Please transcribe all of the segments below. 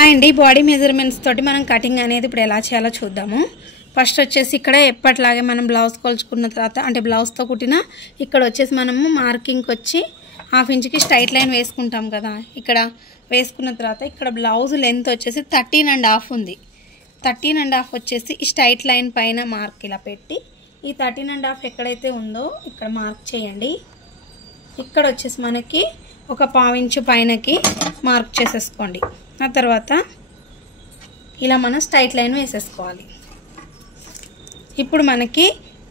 Hi అండి, body measurements తోటి మనం కటింగ్ అనేది ఇప్పుడు ఎలా చేయాలో చూద్దాము. ఫస్ట్ వచ్చేసి ఇక్కడ ఎప్పటిలాగే మనం బ్లౌజ్ కొలుచుకున్న తర్వాత అంటే బ్లౌజ్తో కుట్టిన ఇక్కడ వచ్చేసి మనము మార్కింగ్కి వచ్చి 1/2 ఇంచ్కి స్ట్రైట్ లైన్ వేసుకుంటాం కదా. ఇక్కడ వేసుకున్న తర్వాత ఇక్కడ బ్లౌజ్ లెంత్ వచ్చేసి 13.5 ఉంది. 13.5 వచ్చేసి ఈ స్ట్రైట్ లైన్ పైన మార్క్ ఇలా పెట్టి ఈ 13.5 ఎక్కడైతే ఉందో ఇక్కడ మార్క్ చేయండి. ఇక్కడ వచ్చేసి మనకి ఒక 1/4 ఇంచు పైనకి మార్క్ చేసేసుకోండి. ఆ తర్వాత ఇలా మనం స్ట్రైట్ లైన్ వేసేసుకోవాలి. ఇప్పుడు మనకి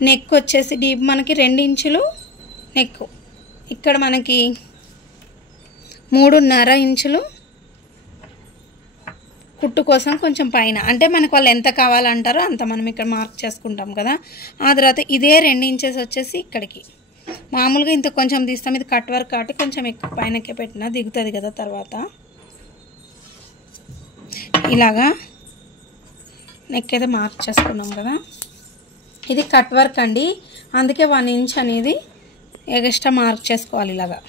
నెక్ వచ్చేసి డీప్ మనకి 2 ఇంచులు నెక్, ఇక్కడ మనకి 3.5 ఇంచులు కుట్టు కోసం కొంచెం పైన, అంటే మనకు వాళ్ళు ఎంత కావాలంటారో అంత మనం ఇక్కడ మార్క్ చేసుకుంటాం కదా. ఆ తర్వాత ఇదే 2 ఇంచెస్ వచ్చేసి ఇక్కడికి మామూలుగా ఇంత కొంచెం తీస్తాం, ఇది కట్ వర్క్ కాబట్టి కొంచెం ఎక్కువ పైనకే పెట్టినా దిగుతుంది కదా. తర్వాత ఇలాగా నెక్ అయితే మార్క్ చేసుకున్నాం కదా. ఇది కట్ వర్క్ అండి, అందుకే 1 ఇంచ్ అనేది ఎక్స్ట్రా మార్క్ చేసుకోవాలి ఇలాగా.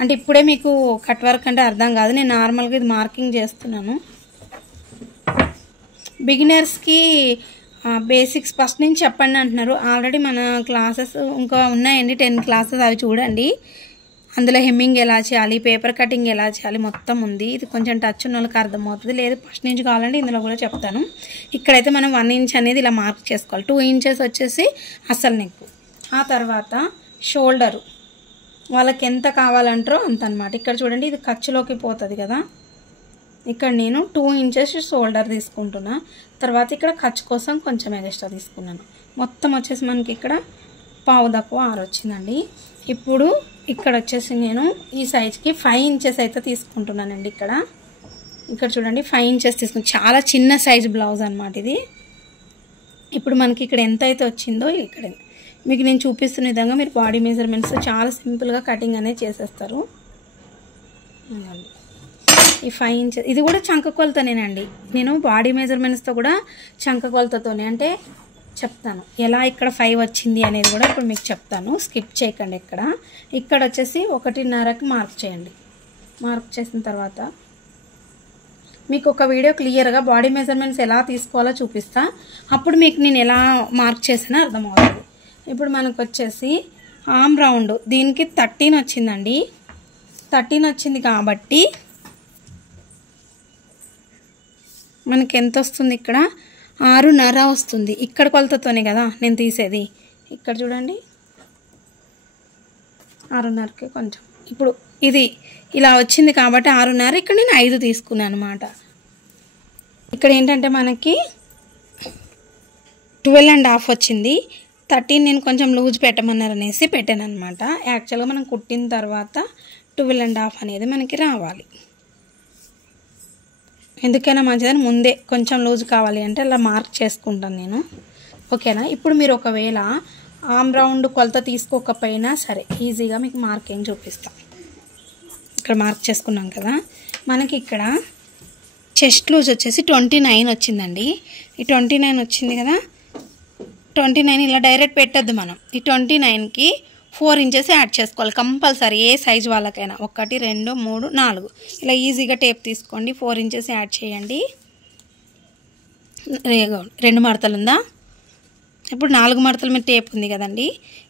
అంటే ఇప్పుడే మీకు కట్ వర్క్ అంటే అర్థం కాదు, నేను నార్మల్గా ఇది మార్కింగ్ చేస్తున్నాను. బిగినర్స్కి బేసిక్స్ ఫస్ట్ నుంచి చెప్పండి అంటున్నారు. ఆల్రెడీ మన క్లాసెస్ ఇంకా ఉన్నాయండి 10 క్లాసెస్, అవి చూడండి. అందులో హెమ్మింగ్ ఎలా చేయాలి, పేపర్ కటింగ్ ఎలా చేయాలి మొత్తం ఉంది. ఇది కొంచెం టచ్ ఉన్న వాళ్ళకి అర్థమవుతుంది, లేదు ఫస్ట్ నుంచి కావాలంటే ఇందులో కూడా చెప్తాను. ఇక్కడైతే మనం 1 ఇంచ్ అనేది ఇలా మార్క్ చేసుకోవాలి. 2 ఇంచెస్ వచ్చేసి అసలు నెక్. ఆ తర్వాత షోల్డరు వాళ్ళకి ఎంత కావాలంటారో అంత అనమాట. ఇక్కడ చూడండి ఇది ఖర్చులోకి పోతుంది కదా. ఇక్కడ నేను 2 ఇంచెస్ షోల్డర్ తీసుకుంటున్నా. తర్వాత ఇక్కడ ఖర్చు కోసం కొంచెం ఎక్స్ట్రా తీసుకున్నాను. మొత్తం వచ్చేసి మనకి ఇక్కడ 1/4 వచ్చిందండి. ఇప్పుడు ఇక్కడ వచ్చేసి నేను ఈ సైజ్కి 5 ఇంచెస్ అయితే తీసుకుంటున్నానండి. ఇక్కడ చూడండి 5 ఇంచెస్ తీసుకుని, చాలా చిన్న సైజ్ బ్లౌజ్ అనమాట ఇది. ఇప్పుడు మనకి ఇక్కడ ఎంత అయితే వచ్చిందో ఇక్కడ మీకు నేను చూపిస్తున్న విధంగా మీరు బాడీ మెజర్మెంట్స్ చాలా సింపుల్గా కటింగ్ అనేది చేసేస్తారు. ఈ 5 ఇంచెస్ ఇది కూడా చంక కొలతనేనండి. నేను బాడీ మెజర్మెంట్స్తో కూడా చంక కొలతతోనే అంటే చెప్తాను. ఎలా ఇక్కడ 5 వచ్చింది అనేది కూడా ఇప్పుడు మీకు చెప్తాను, స్కిప్ చేయకండి. ఇక్కడ వచ్చేసి 1.5కి మార్క్ చేయండి. మార్క్ చేసిన తర్వాత మీకు ఒక వీడియో క్లియర్గా బాడీ మెజర్మెంట్స్ ఎలా తీసుకోవాలో చూపిస్తా, అప్పుడు మీకు నేను ఎలా మార్క్ చేసినా అర్థమవుతుంది. ఇప్పుడు మనకు వచ్చేసి ఆర్మ్ రౌండ్ దీనికి 13 వచ్చిందండి. 13 వచ్చింది కాబట్టి మనకి ఎంత వస్తుంది, ఇక్కడ 6.5 వస్తుంది. ఇక్కడ కొలతతోనే కదా నేను తీసేది. ఇక్కడ చూడండి 6.5కి కొంచెం, ఇప్పుడు ఇది ఇలా వచ్చింది కాబట్టి 6.5, ఇక్కడ నేను 5 తీసుకున్నాను అనమాట. ఇక్కడ ఏంటంటే మనకి 12.5 వచ్చింది. 13 నేను కొంచెం లూజ్ పెట్టమన్నారు అనేసి పెట్టాను అనమాట. యాక్చువల్గా మనం కుట్టిన తర్వాత 12.5 అనేది మనకి రావాలి. ఎందుకైనా మంచిదని ముందే కొంచెం లూజ్ కావాలి అంటే అలా మార్క్ చేసుకుంటాను నేను, ఓకేనా. ఇప్పుడు మీరు ఒకవేళ ఆర్మ్ రౌండ్ కొలత తీసుకోకపోయినా సరే ఈజీగా మీకు మార్కింగ్ చూపిస్తాం. ఇక్కడ మార్క్ చేసుకున్నాం కదా. మనకి ఇక్కడ చెస్ట్ లూజ్ వచ్చేసి 29 వచ్చిందండి. ఈ 29 వచ్చింది కదా. 29 ఇలా డైరెక్ట్ పెట్టద్దు మనం. ఈ 29కి 4 ఇంచెస్ యాడ్ చేసుకోవాలి కంపల్సరీ, ఏ సైజ్ వాళ్ళకైనా. 1 2 3 4 ఇలా ఈజీగా టేప్ తీసుకోండి. 4 ఇంచెస్ యాడ్ చేయండి. 2 మడతలు ఉందా, ఇప్పుడు 4 మడతల మీద టేప్ ఉంది కదండి.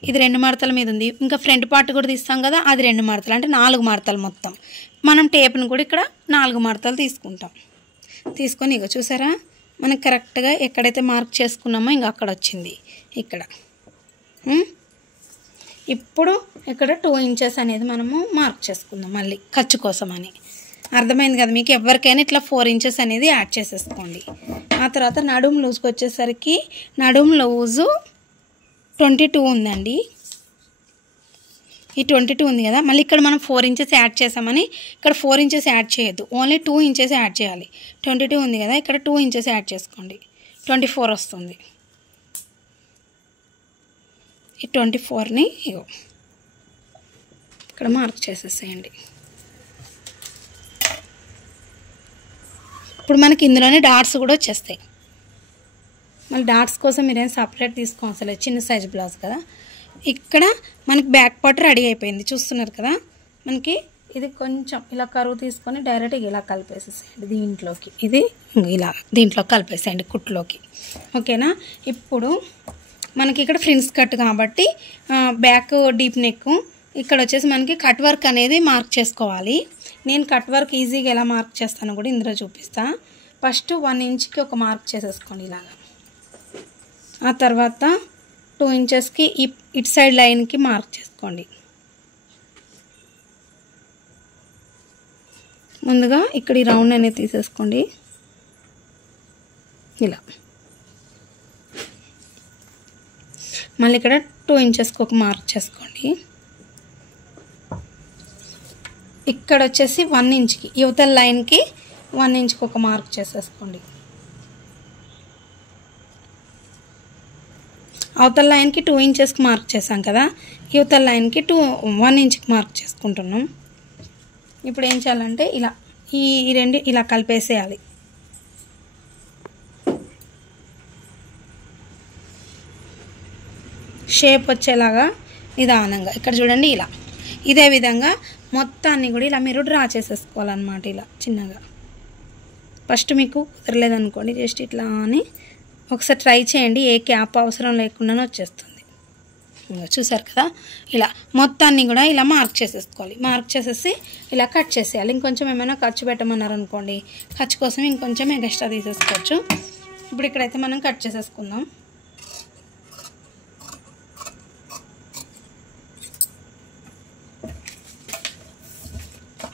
ఇది 2 మడతల మీద ఉంది. ఇంకా ఫ్రంట్ పార్ట్ కూడా తీస్తాం కదా, అది 2 మడతలు అంటే 4 మడతలు మొత్తం. మనం టేప్ను కూడా ఇక్కడ 4 మడతలు తీసుకుంటాం. తీసుకొని ఇక చూసారా మనకు కరెక్ట్గా ఎక్కడైతే మార్క్ చేసుకున్నామో ఇంకా అక్కడ వచ్చింది. ఇప్పుడు ఇక్కడ 2 ఇంచెస్ అనేది మనము మార్క్ చేసుకుందాం మళ్ళీ ఖర్చు కోసం అని. అర్థమైంది కదా మీకు. ఎవరికైనా ఇట్లా 4 ఇంచెస్ అనేది యాడ్ చేసేసుకోండి. ఆ తర్వాత నడుము లూజ్కి వచ్చేసరికి నడుము లూజు 22 ఉందండి. ఈ 22 ఉంది కదా. మళ్ళీ ఇక్కడ మనం 4 ఇంచెస్ యాడ్ చేసామని ఇక్కడ 4 ఇంచెస్ యాడ్ చేయొద్దు, ఓన్లీ 2 ఇంచెస్ యాడ్ చేయాలి. 22 ఉంది కదా, ఇక్కడ 2 ఇంచెస్ యాడ్ చేసుకోండి. 24 వస్తుంది. ఈ 24ని ఇక్కడ మార్క్ చేసేసేయండి. ఇప్పుడు మనకి ఇందులోనే డాట్స్ కూడా వచ్చేస్తాయి. మళ్ళీ డాట్స్ కోసం మీరేం సపరేట్ తీసుకోవాల్సిన లేదు, చిన్న సైజ్ బ్లౌజ్ కదా. ఇక్కడ మనకి బ్యాక్ పార్ట్ రెడీ అయిపోయింది చూస్తున్నారు కదా. మనకి ఇది కొంచెం ఇలా కరువు తీసుకొని డైరెక్ట్గా ఇలా కలిపేసేసేయండి దీంట్లోకి. ఇది ఇలా దీంట్లో కలిపేసేయండి కుట్లోకి. ఓకేనా? ఇప్పుడు మనకి ఇక్కడ ఫ్రిన్స్ కట్ కాబట్టి బ్యాక్ డీప్ నెక్, ఇక్కడ వచ్చేసి మనకి కట్ వర్క్ అనేది మార్క్ చేసుకోవాలి. నేను కట్ వర్క్ ఈజీగా ఎలా మార్క్ చేస్తానో కూడా ఇందులో చూపిస్తా. ఫస్ట్ 1 ఇంచ్కి ఒక మార్క్ చేసేసుకోండి ఇలాగా. ఆ తర్వాత 2 ఇంచెస్కి ఇటు సైడ్ లైన్కి మార్క్ చేసుకోండి. ముందుగా ఇక్కడ ఈ రౌండ్ అనేది తీసేసుకోండి ఇలా. మళ్ళీ ఇక్కడ 2 ఇంచెస్కి ఒక మార్క్ చేసుకోండి. ఇక్కడ వచ్చేసి 1 ఇంచ్కి యువతల లైన్కి 1 ఇంచ్కి ఒక మార్క్ చేసేసుకోండి. అవతల లైన్కి 2 ఇంచెస్కి మార్క్ చేసాం కదా, యువతల లైన్కి 1 ఇంచ్కి మార్క్ చేసుకుంటున్నాం. ఇప్పుడు ఏం చేయాలంటే ఇలా ఈ రెండు ఇలా కలిపేసేయాలి. షేప్ వచ్చేలాగా నిదానంగా ఇక్కడ చూడండి ఇలా. ఇదే విధంగా మొత్తాన్ని కూడా ఇలా మీరు డ్రా చేసేసుకోవాలన్నమాట. ఇలా చిన్నగా ఫస్ట్ మీకు కుదరలేదనుకోండి జస్ట్ ఇట్లా అని ఒకసారి ట్రై చేయండి. ఏ క్యాప్ అవసరం లేకుండానే వచ్చేస్తుంది. చూసారు కదా, ఇలా మొత్తాన్ని కూడా ఇలా మార్క్ చేసేసుకోవాలి. మార్క్ చేసేసి ఇలా కట్ చేసేయాలి. ఇంకొంచెం ఏమైనా ఖర్చు పెట్టమన్నారు అనుకోండి, ఖర్చు కోసం ఇంకొంచెం ఎక్స్ట్రా తీసేసుకోవచ్చు. ఇప్పుడు ఇక్కడైతే మనం కట్ చేసేసుకుందాం.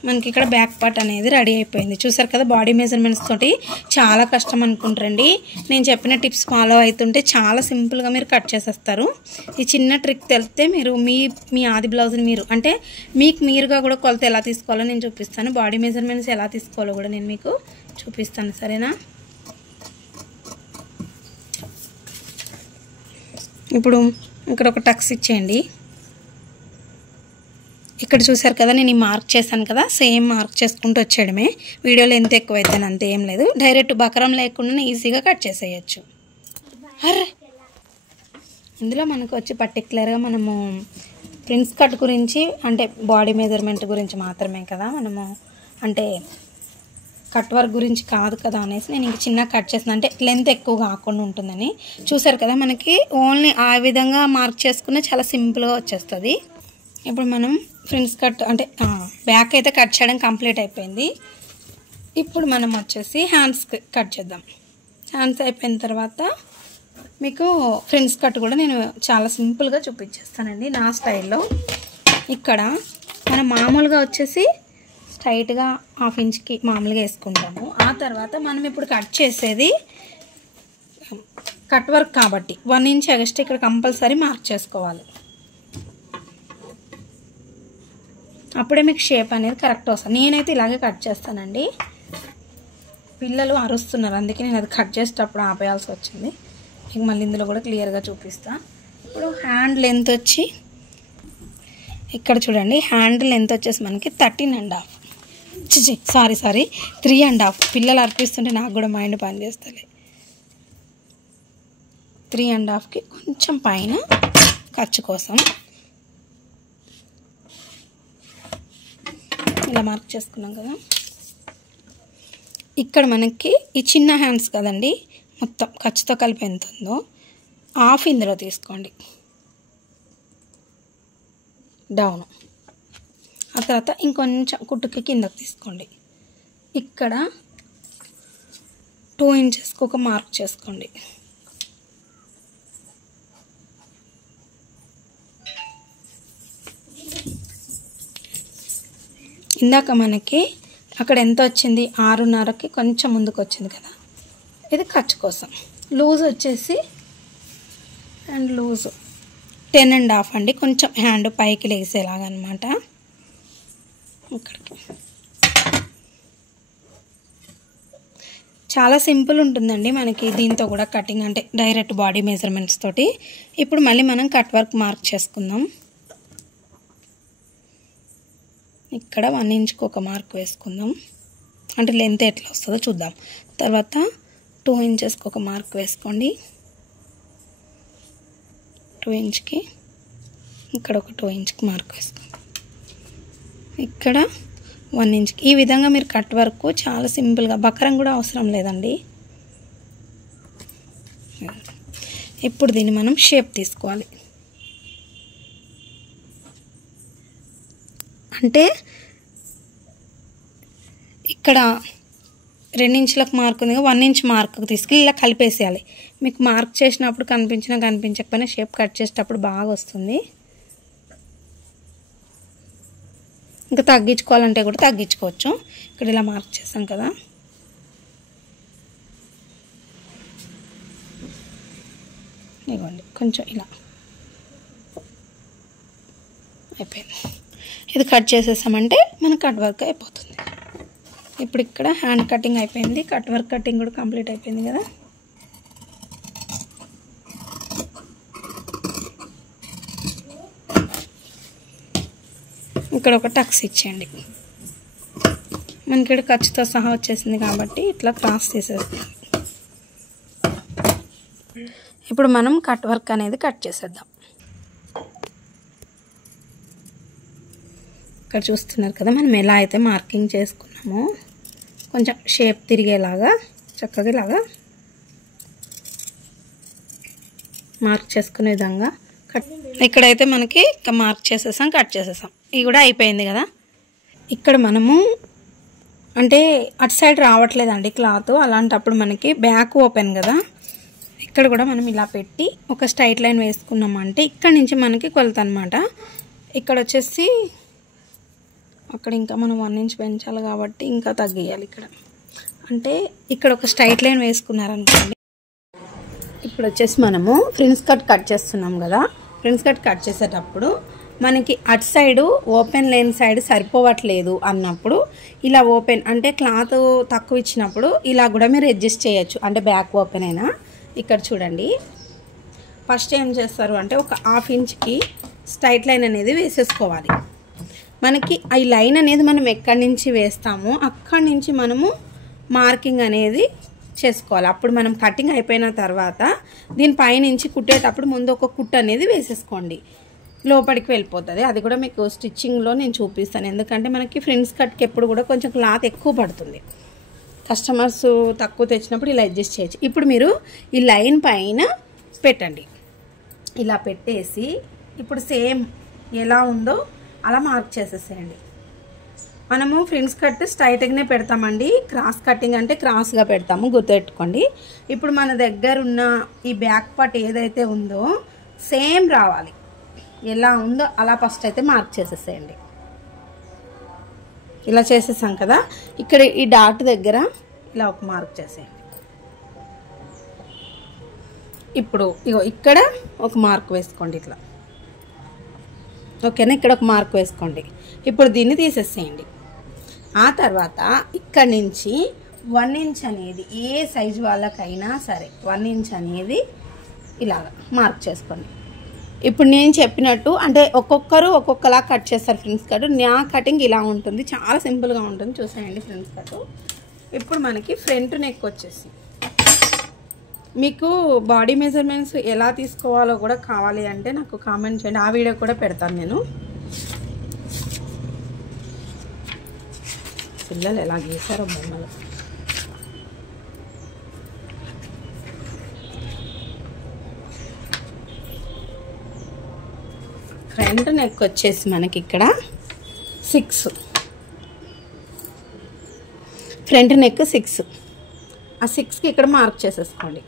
మనకి ఇక్కడ బ్యాక్ పార్ట్ అనేది రెడీ అయిపోయింది. చూసారు కదా, బాడీ మెజర్మెంట్స్ తోటి చాలా కష్టం అనుకుంటారండి. నేను చెప్పిన టిప్స్ ఫాలో అవుతుంటే చాలా సింపుల్గా మీరు కట్ చేసేస్తారు. ఈ చిన్న ట్రిక్ తెలిస్తే మీరు మీ ఆది బ్లౌజ్ని మీరు అంటే మీకు మీరుగా కూడా కొలత ఎలా తీసుకోవాలో నేను చూపిస్తాను. బాడీ మెజర్మెంట్స్ ఎలా తీసుకోవాలో కూడా నేను మీకు చూపిస్తాను. సరేనా? ఇప్పుడు ఇక్కడ ఒక టక్స్ ఇచ్చేయండి. ఇక్కడ చూసారు కదా, నేను ఈ మార్క్ చేశాను కదా, సేమ్ మార్క్ చేసుకుంటూ వచ్చేయడమే. వీడియోలో ఎంత ఎక్కువైతే అంత ఏం లేదు. డైరెక్ట్ బకరం లేకుండా ఈజీగా కట్ చేసేయచ్చు. అర్రే ఇందులో మనకు వచ్చి పర్టికులర్గా మనము ప్రిన్స్ కట్ గురించి అంటే బాడీ మెజర్మెంట్ గురించి మాత్రమే కదా మనము, అంటే కట్ వర్క్ గురించి కాదు కదా అనేసి నేను ఇంక చిన్న కట్ చేసిన, అంటే లెంత్ ఎక్కువ కాకుండా ఉంటుందని. చూసారు కదా, మనకి ఓన్లీ ఆ విధంగా మార్క్ చేసుకునే చాలా సింపుల్గా వచ్చేస్తుంది. ఇప్పుడు మనం ఫ్రిన్స్ కట్ అంటే బ్యాక్ అయితే కట్ చేయడం కంప్లీట్ అయిపోయింది. ఇప్పుడు మనం వచ్చేసి హ్యాండ్స్ కట్ చేద్దాం. హ్యాండ్స్ అయిపోయిన తర్వాత మీకు ఫ్రిన్స్ కట్ కూడా నేను చాలా సింపుల్గా చూపించేస్తానండి నా స్టైల్లో. ఇక్కడ మనం మామూలుగా వచ్చేసి స్ట్రైట్గా 1/2 ఇంచ్కి మామూలుగా వేసుకుంటాము. ఆ తర్వాత మనం ఇప్పుడు కట్ చేసేది కట్ వర్క్ కాబట్టి 1 ఇంచ్ ఎక్స్ట్రా ఇక్కడ కంపల్సరీ మార్క్ చేసుకోవాలి. అప్పుడే మీకు షేప్ అనేది కరెక్ట్ వస్తుంది. నేనైతే ఇలాగే కట్ చేస్తానండి. పిల్లలు అరుస్తున్నారు, అందుకే నేను అది కట్ చేసేటప్పుడు ఆపేయాల్సి వచ్చింది. మీకు మళ్ళీ ఇందులో కూడా క్లియర్గా చూపిస్తా. ఇప్పుడు హ్యాండ్ లెంత్ వచ్చి ఇక్కడ చూడండి, హ్యాండ్ లెంత్ వచ్చేసి మనకి 13.5 సారీ 3.5. పిల్లలు అర్పిస్తుంటే నాకు కూడా మైండ్ పని చేస్తలే. 3.5కి కొంచెం పైన ఖర్చు కోసం ఇలా మార్క్ చేసుకున్నాం కదా. ఇక్కడ మనకి ఈ చిన్న హ్యాండ్స్ కదండి, మొత్తం ఖర్చుతో కలిపి ఎంత ఉందో 1/2 ఇందులో తీసుకోండి డౌన్. ఆ తర్వాత ఇంకొంచెం కుట్టుకి కిందకి తీసుకోండి. ఇక్కడ 2 ఇంచెస్కి ఒక మార్క్ చేసుకోండి. ఇందాక మనకి అక్కడ ఎంత వచ్చింది, 6.5కి కొంచెం ముందుకు వచ్చింది కదా, ఇది ఖర్చు కోసం. లూజ్ వచ్చేసి అండ్ లూజ్ 10.5 అండి, కొంచెం హ్యాండ్ పైకి లేసేలాగా అనమాట. ఇక్కడికి చాలా సింపుల్ ఉంటుందండి మనకి దీంతో కూడా కటింగ్, అంటే డైరెక్ట్ బాడీ మెజర్మెంట్స్ తోటి. ఇప్పుడు మళ్ళీ మనం కట్ వర్క్ మార్క్ చేసుకుందాం. ఇక్కడ 1 ఇంచ్కి ఒక మార్క్ వేసుకుందాం, అంటే లెంత్ ఎట్లా వస్తుందో చూద్దాం. తర్వాత 2 ఇంచెస్కి ఒక మార్క్ వేసుకోండి. 2 ఇంచ్కి ఇక్కడ ఒక 2 ఇంచ్కి మార్క్ వేసుకోండి. ఇక్కడ 1 ఇంచ్కి ఈ విధంగా మీరు కట్ వర్క్ చాలా సింపుల్గా, బకరం కూడా అవసరం లేదండి. ఇప్పుడు దీన్ని మనం షేప్ తీసుకోవాలి. అంటే ఇక్కడ 2 ఇంచులకు మార్క్ ఉంది, 1 ఇంచ్ మార్క్ తీసుకుని ఇలా కలిపేసేయాలి. మీకు మార్క్ చేసినప్పుడు కనిపించినా కనిపించకపోయినా షేప్ కట్ చేసేటప్పుడు బాగా వస్తుంది. ఇంకా తగ్గించుకోవాలంటే కూడా తగ్గించుకోవచ్చు. ఇక్కడ ఇలా మార్క్ చేసాం కదా, ఇవ్వండి కొంచెం ఇలా అయిపోయింది. ఇది కట్ చేసేసామంటే మన కట్ వర్క్ అయిపోతుంది. ఇప్పుడు ఇక్కడ హ్యాండ్ కటింగ్ అయిపోయింది, కట్ వర్క్ కటింగ్ కూడా కంప్లీట్ అయిపోయింది కదా. ఇక్కడ ఒక టక్స్ ఇచ్చేయండి. మనకి ఇక్కడ ఖర్చుతో సహా వచ్చేసింది కాబట్టి ఇట్లా క్రాస్ తీసేస్తాం. ఇప్పుడు మనం కట్ వర్క్ అనేది కట్ చేసేద్దాం. ఇక్కడ చూస్తున్నారు కదా, మనం ఎలా అయితే మార్కింగ్ చేసుకున్నామో కొంచెం షేప్ తిరిగేలాగా చక్కగా ఇలాగా మార్క్ చేసుకునే విధంగా కట్. ఇక్కడైతే మనకి మార్క్ చేసేసాం, కట్ చేసేసాం. ఇది కూడా అయిపోయింది కదా. ఇక్కడ మనము అంటే అటు సైడ్ రావట్లేదండి క్లాత్, అలాంటప్పుడు మనకి బ్యాక్ ఓపెన్ కదా, ఇక్కడ కూడా మనం ఇలా పెట్టి ఒక స్ట్రైట్ లైన్ వేసుకున్నామంటే ఇక్కడ నుంచి మనకి కొలత అనమాట. ఇక్కడ వచ్చేసి అక్కడ ఇంకా మనం 1 ఇంచ్ పెంచాలి కాబట్టి ఇంకా తగ్గియాలి. ఇక్కడ అంటే ఇక్కడ ఒక స్ట్రైట్ లైన్ వేసుకున్నారనుకోండి. ఇప్పుడు వచ్చేసి మనము ఫ్రిన్స్ కట్ చేస్తున్నాం కదా. ఫ్రిన్స్ కట్ చేసేటప్పుడు మనకి అటు సైడు ఓపెన్ లేని సైడ్ సరిపోవట్లేదు అన్నప్పుడు ఇలా ఓపెన్ అంటే క్లాత్ తక్కువ ఇచ్చినప్పుడు ఇలా కూడా మీరు అడ్జస్ట్ చేయొచ్చు. అంటే బ్యాక్ ఓపెన్ అయినా ఇక్కడ చూడండి, ఫస్ట్ ఏం చేస్తారు అంటే ఒక 1/2 ఇంచ్కి స్ట్రైట్ లైన్ అనేది వేసేసుకోవాలి. మనకి ఈ లైన్ అనేది మనం ఎక్కడి నుంచి వేస్తామో అక్కడి నుంచి మనము మార్కింగ్ అనేది చేసుకోవాలి. అప్పుడు మనం కటింగ్ అయిపోయిన తర్వాత దీని పైనుంచి కుట్టేటప్పుడు ముందు ఒక కుట్టు అనేది వేసేసుకోండి, లోపలికి వెళ్ళిపోతుంది. అది కూడా మీకు స్టిచ్చింగ్లో నేను చూపిస్తాను. ఎందుకంటే మనకి ఫ్రిన్స్ కట్కి ఎప్పుడు కూడా కొంచెం క్లాత్ ఎక్కువ పడుతుంది. కస్టమర్స్ తక్కువ తెచ్చినప్పుడు ఇలా అడ్జస్ట్ చేయొచ్చు. ఇప్పుడు మీరు ఈ లైన్ పైన పెట్టండి, ఇలా పెట్టేసి ఇప్పుడు సేమ్ ఎలా ఉందో అలా మార్క్ చేసేసేయండి. మనము ఫ్రిన్స్ కట్ స్ట్రైట్గానే పెడతామండి, క్రాస్ కటింగ్ అంటే క్రాస్గా పెడతాము, గుర్తుపెట్టుకోండి. ఇప్పుడు మన దగ్గర ఉన్న ఈ బ్యాక్ పార్ట్ ఏదైతే ఉందో సేమ్ రావాలి, ఎలా ఉందో అలా ఫస్ట్ అయితే మార్క్ చేసేసేయండి. ఇలా చేసేసాం కదా, ఇక్కడ ఈ డాట్ దగ్గర ఇలా ఒక మార్క్ చేసేయండి. ఇప్పుడు ఇగో ఇక్కడ ఒక మార్క్ వేసుకోండి ఇట్లా, ఓకేనా. ఇక్కడ ఒక మార్క్ వేసుకోండి. ఇప్పుడు దీన్ని తీసేసేయండి. ఆ తర్వాత ఇక్కడ నుంచి 1 ఇంచ్ అనేది ఏ సైజు వాళ్ళకైనా సరే 1 ఇంచ్ అనేది ఇలాగ మార్క్ చేసుకోండి. ఇప్పుడు నేను చెప్పినట్టు అంటే ఒక్కొక్కరు ఒక్కొక్కలా కట్ చేస్తారు ఫ్రిన్స్ కట్. నా కటింగ్ ఇలా ఉంటుంది, చాలా సింపుల్గా ఉంటుంది, చూసేయండి ఫ్రిన్స్ కట్. ఇప్పుడు మనకి ఫ్రంట్ నెక్ వచ్చేసి మీకు బాడీ మెజర్మెంట్స్ ఎలా తీసుకోవాలో కూడా కావాలి అంటే నాకు కామెంట్ చేయండి, ఆ వీడియో కూడా పెడతాను నేను. పిల్లలు ఎలా గీసారో బొమ్మలు. ఫ్రంట్ నెక్ వచ్చేసి మనకి ఇక్కడ 6, ఫ్రంట్ నెక్ 6, ఆ 6కి ఇక్కడ మార్క్ చేసేసుకోండి.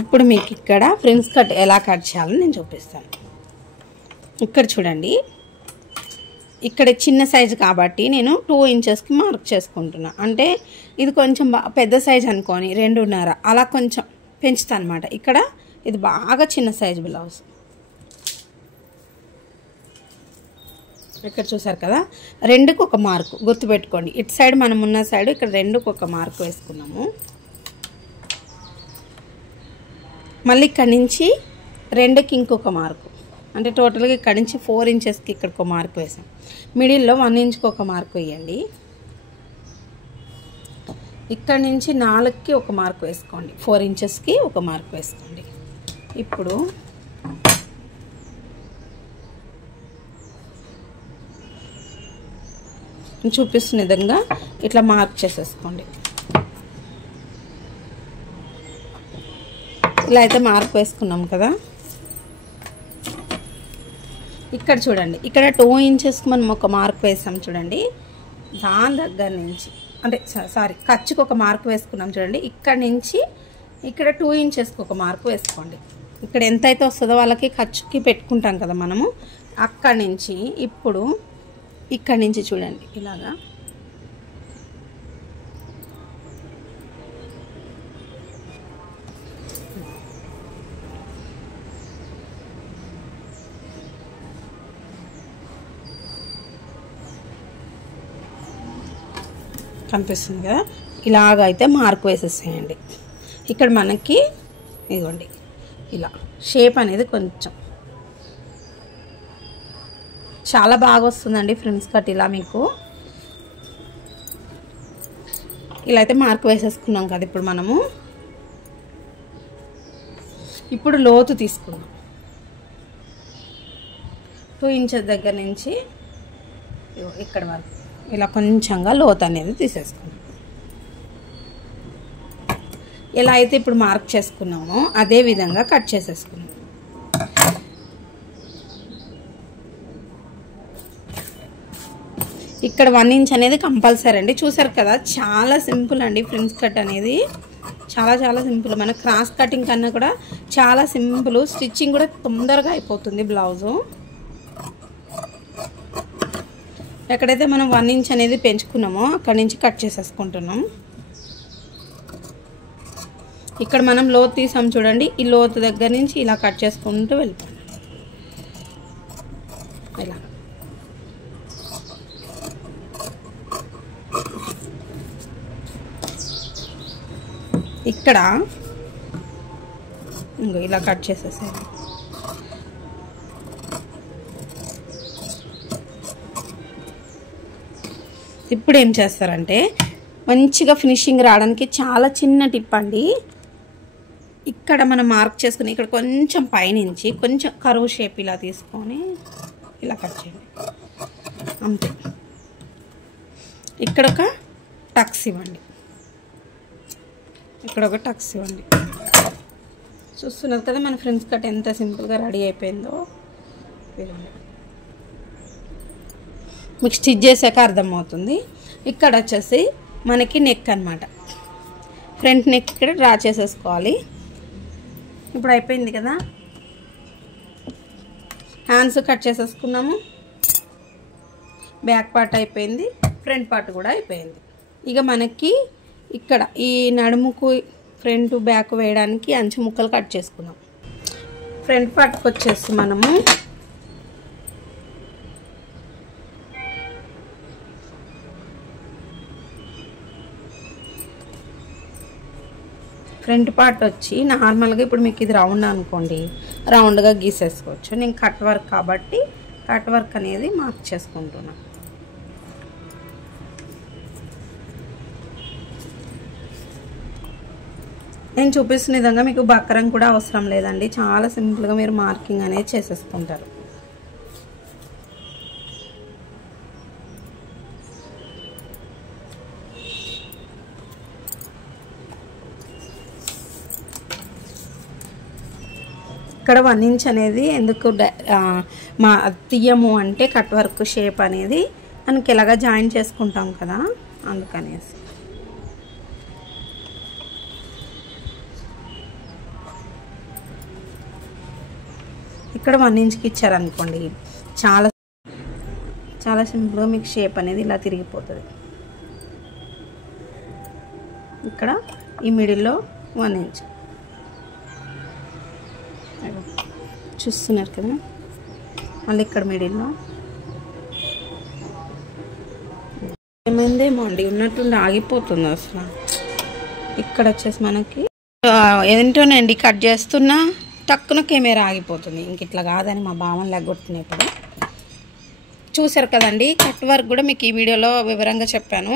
ఇప్పుడు మీకు ఇక్కడ ఫ్రిన్స్ కట్ ఎలా కట్ చేయాలో నేను చూపిస్తాను. ఇక్కడ చూడండి, ఇక్కడ చిన్న సైజు కాబట్టి నేను 2 ఇంచెస్కి మార్క్ చేసుకుంటున్నా. అంటే ఇది కొంచెం పెద్ద సైజు అనుకొని 2.5 అలా కొంచెం పెంచుతాను అనమాట. ఇక్కడ ఇది బాగా చిన్న సైజు బ్లౌజ్. ఇక్కడ చూసారు కదా, 2కి ఒక మార్కు గుర్తుపెట్టుకోండి. ఇటు సైడ్ మనం ఉన్న సైడ్ ఇక్కడ 2కి ఒక మార్కు వేసుకున్నాము. మళ్ళీ ఇక్కడ నుంచి 2కి ఇంకొక మార్కు, అంటే టోటల్గా ఇక్కడ నుంచి 4 ఇంచెస్కి ఇక్కడికి ఒక మార్కు వేసాం. మిడిల్లో 1 ఇంచ్కి ఒక మార్కు వేయండి. ఇక్కడ నుంచి 4కి ఒక మార్కు వేసుకోండి, 4 ఇంచెస్కి ఒక మార్కు వేసుకోండి. ఇప్పుడు చూపిస్తున్న విధంగా ఇట్లా మార్క్ చేసేసుకోండి. ఇలా అయితే మార్క్ వేసుకున్నాం కదా. ఇక్కడ చూడండి, ఇక్కడ 2 ఇంచెస్కి మనం ఒక మార్క్ వేసాం చూడండి. దాని దగ్గర నుంచి అంటే ఖర్చుకి ఒక మార్క్ వేసుకున్నాం చూడండి. ఇక్కడ నుంచి ఇక్కడ 2 ఇంచెస్కి ఒక మార్క్ వేసుకోండి. ఇక్కడ ఎంతైతే వస్తుందో వాళ్ళకి ఖర్చుకి పెట్టుకుంటాం కదా మనము. అక్కడి నుంచి ఇప్పుడు ఇక్కడ నుంచి చూడండి ఇలాగా కనిపిస్తుంది కదా. ఇలాగైతే మార్క్ వేసేసేయండి. ఇక్కడ మనకి ఇదిగోండి ఇలా షేప్ అనేది కొంచెం చాలా బాగా వస్తుందండి ఫ్రిల్స్ కట్. ఇలా మీకు ఇలా అయితే మార్క్ వేసేసుకున్నాం కదా. ఇప్పుడు మనము ఇప్పుడు లోతు తీసుకున్నాం. 2 ఇంచెస్ దగ్గర నుంచి ఇక్కడ వరకు ఇలా కొంచెంగా లోతు అనేది తీసేసుకున్నాం. ఎలా అయితే ఇప్పుడు మార్క్ చేసుకున్నామో అదే విధంగా కట్ చేసేసుకున్నాం. ఇక్కడ 1 ఇంచ్ అనేది కంపల్సరీ అండి. చూసారు కదా, చాలా సింపుల్ అండి ఫ్రిల్స్ కట్ అనేది. చాలా చాలా సింపుల్. మన క్రాస్ కటింగ్ కన్నా కూడా చాలా సింపుల్. స్టిచ్చింగ్ కూడా తొందరగా అయిపోతుంది బ్లౌజు. ఎక్కడైతే మనం 1 ఇంచ్ అనేది పెంచుకున్నామో అక్కడి నుంచి కట్ చేసేసుకుంటున్నాం. ఇక్కడ మనం లోతు తీసాం చూడండి. ఈ లోతు దగ్గర నుంచి ఇలా కట్ చేసుకుంటూ వెళ్ళిపోయాం. ఇలా ఇక్కడ ఇంకో ఇలా కట్ చేసేసాను. ఇప్పుడు ఏం చేస్తారంటే మంచిగా ఫినిషింగ్ రావడానికి చాలా చిన్న టిప్ అండి. ఇక్కడ మనం మార్క్ చేసుకుని ఇక్కడ కొంచెం పైనుంచి కొంచెం కరువు షేప్ ఇలా తీసుకొని ఇలా కట్ చేయండి అంతే. ఇక్కడ ఒక టక్స్ ఇవ్వండి, ఇక్కడ ఒక టక్స్ ఇవ్వండి. చూస్తున్నారు కదా మన ఫ్రిల్స్ కట్ ఎంత సింపుల్గా రెడీ అయిపోయిందో. మీకు స్టిచ్ చేసాక అర్థమవుతుంది. ఇక్కడ వచ్చేసి మనకి నెక్ అన్నమాట. ఫ్రంట్ నెక్ ఇక్కడ డ్రా చేసేసుకోవాలి. ఇప్పుడు అయిపోయింది కదా. హ్యాండ్స్ కట్ చేసేసుకున్నాము. బ్యాక్ పార్ట్ అయిపోయింది, ఫ్రంట్ పార్ట్ కూడా అయిపోయింది. ఇక మనకి ఇక్కడ ఈ నడుముకు ఫ్రంట్ బ్యాక్ వేయడానికి అంచు ముక్కలు కట్ చేసుకున్నాం. ఫ్రంట్ పార్ట్కి వచ్చేసి మనము ఫ్రంట్ పార్ట్ వచ్చి నార్మల్గా ఇప్పుడు మీకు ఇది రౌండ్ అనుకోండి, రౌండ్గా గీసేసుకోవచ్చు. నేను కట్ వర్క్ కాబట్టి కట్ వర్క్ అనేది మార్క్ చేసుకుంటున్నా. నేను చూపిస్తున్న విధంగా మీకు బక్కరం కూడా అవసరం లేదండి. చాలా సింపుల్గా మీరు మార్కింగ్ అనేది చేసేసుకుంటారు. ఇక్కడ 1 ఇంచ్ అనేది ఎందుకు మా తీయము అంటే కట్ వర్క్ షేప్ అనేది మనకి ఇలాగా జాయిన్ చేసుకుంటాం కదా, అందుకనేసి. ఇక్కడ 1 ఇంచ్కి ఇచ్చారనుకోండి చాలా చాలా సింపుల్గా మీకు షేప్ అనేది ఇలా తిరిగిపోతుంది. ఇక్కడ ఈ మిడిల్లో 1 ఇంచ్ చూస్తున్నారు కదా. మళ్ళీ ఇక్కడ మిడిల్లో ఏమైందేమో అండి, ఉన్నట్టుండి ఆగిపోతుంది అసలు. ఇక్కడ వచ్చేసి మనకి ఏంటోనండి కట్ చేస్తున్నా టక్కున కెమెరా ఆగిపోతుంది. ఇంక ఇట్లా కాదని మా భావన లెగ్గొట్టుకునేప్పుడు చూసారు కదండి. కట్ వర్క్ కూడా మీకు ఈ వీడియోలో వివరంగా చెప్పాను.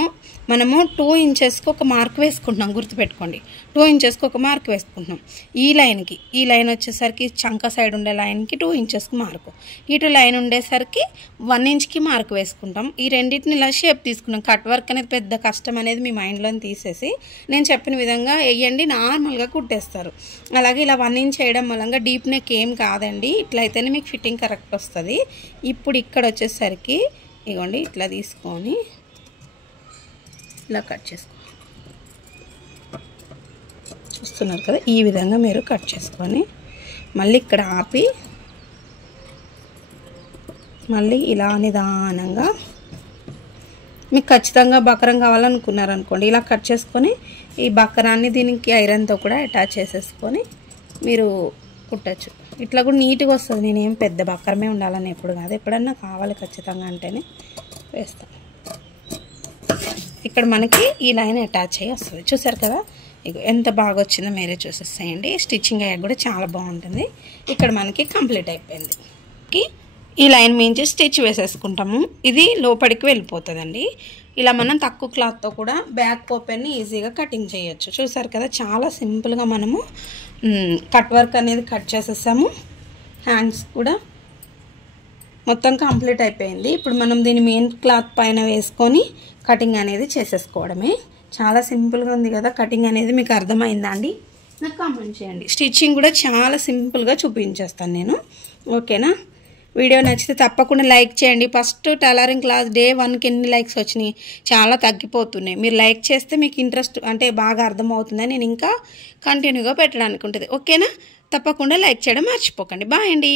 మనము 2 ఇంచెస్కి ఒక మార్క్ వేసుకుంటున్నాం, గుర్తుపెట్టుకోండి. 2 ఇంచెస్కి ఒక మార్క్ వేసుకుంటున్నాం. ఈ లైన్కి, ఈ లైన్ వచ్చేసరికి చంక సైడ్ ఉండే లైన్కి 2 ఇంచెస్కి మార్కు, ఇటు లైన్ ఉండేసరికి 1 ఇంచ్కి మార్క్ వేసుకుంటాం. ఈ రెండింటిని ఇలా షేప్ తీసుకున్నాం. కట్ వర్క్ అనేది పెద్ద కష్టం అనేది మీ మైండ్లో తీసేసి నేను చెప్పిన విధంగా వేయండి, నార్మల్గా కుట్టేస్తారు. అలాగే ఇలా 1 ఇంచ్ వేయడం వల్ల డీప్ నెక్ ఏం కాదండి. ఇట్లయితేనే మీకు ఫిట్టింగ్ కరెక్ట్ వస్తుంది. ఇప్పుడు ఇక్కడ వచ్చేసరికి ఇగోండి ఇట్లా తీసుకొని ఇలా కట్ చేసుకోండి. చూస్తున్నారు కదా, ఈ విధంగా మీరు కట్ చేసుకొని మళ్ళీ ఇక్కడ ఆపి మళ్ళీ ఇలా నిదానంగా మీకు ఖచ్చితంగా బకరం కావాలనుకున్నారనుకోండి, ఇలా కట్ చేసుకొని ఈ బకరాన్ని దీనికి ఐరన్తో కూడా అటాచ్ చేసేసుకొని మీరు కుట్టచ్చు. ఇట్లా కూడా నీట్గా వస్తుంది. నేనేం పెద్ద బకరమే ఉండాలని ఎప్పుడు కాదు, ఎప్పుడన్నా కావాలి ఖచ్చితంగా అంటేనే వేస్తాను. ఇక్కడ మనకి ఈ లైన్ అటాచ్ అయ్యి వస్తుంది. చూసారు కదా, ఇక ఎంత బాగా వచ్చిందో మీరే చూసేసేయండి. స్టిచ్చింగ్ అయ్యాక కూడా చాలా బాగుంటుంది. ఇక్కడ మనకి కంప్లీట్ అయిపోయింది. ఈ లైన్ మించి స్టిచ్ వేసేసుకుంటాము. ఇది లోపలికి వెళ్ళిపోతుందండి. ఇలా మనం తక్కువ క్లాత్తో కూడా బ్యాక్ ఓపెన్ని ఈజీగా కటింగ్ చేయొచ్చు. చూసారు కదా, చాలా సింపుల్గా మనము కట్ వర్క్ అనేది కట్ చేసేసాము. హ్యాండ్స్ కూడా మొత్తం కంప్లీట్ అయిపోయింది. ఇప్పుడు మనం దీని మెయిన్ క్లాత్ పైన వేసుకొని కటింగ్ అనేది చేసేసుకోవడమే. చాలా సింపుల్గా ఉంది కదా, కటింగ్ అనేది మీకు అర్థమైందా అండి? నాకు కామెంట్ చేయండి. స్టిచ్చింగ్ కూడా చాలా సింపుల్గా చూపించేస్తాను నేను, ఓకేనా? వీడియో నచ్చితే తప్పకుండా లైక్ చేయండి. ఫస్ట్ టైలరింగ్ క్లాస్ డే 1కి ఎన్ని లైక్స్ వచ్చినాయి? చాలా తగ్గిపోతున్నాయి. మీరు లైక్ చేస్తే మీకు ఇంట్రెస్ట్ అంటే బాగా అర్థమవుతుందని నేను ఇంకా కంటిన్యూగా పెట్టడానికి ఉంటుంది, ఓకేనా? తప్పకుండా లైక్ చేయడం మర్చిపోకండి. బాయ్ అండి.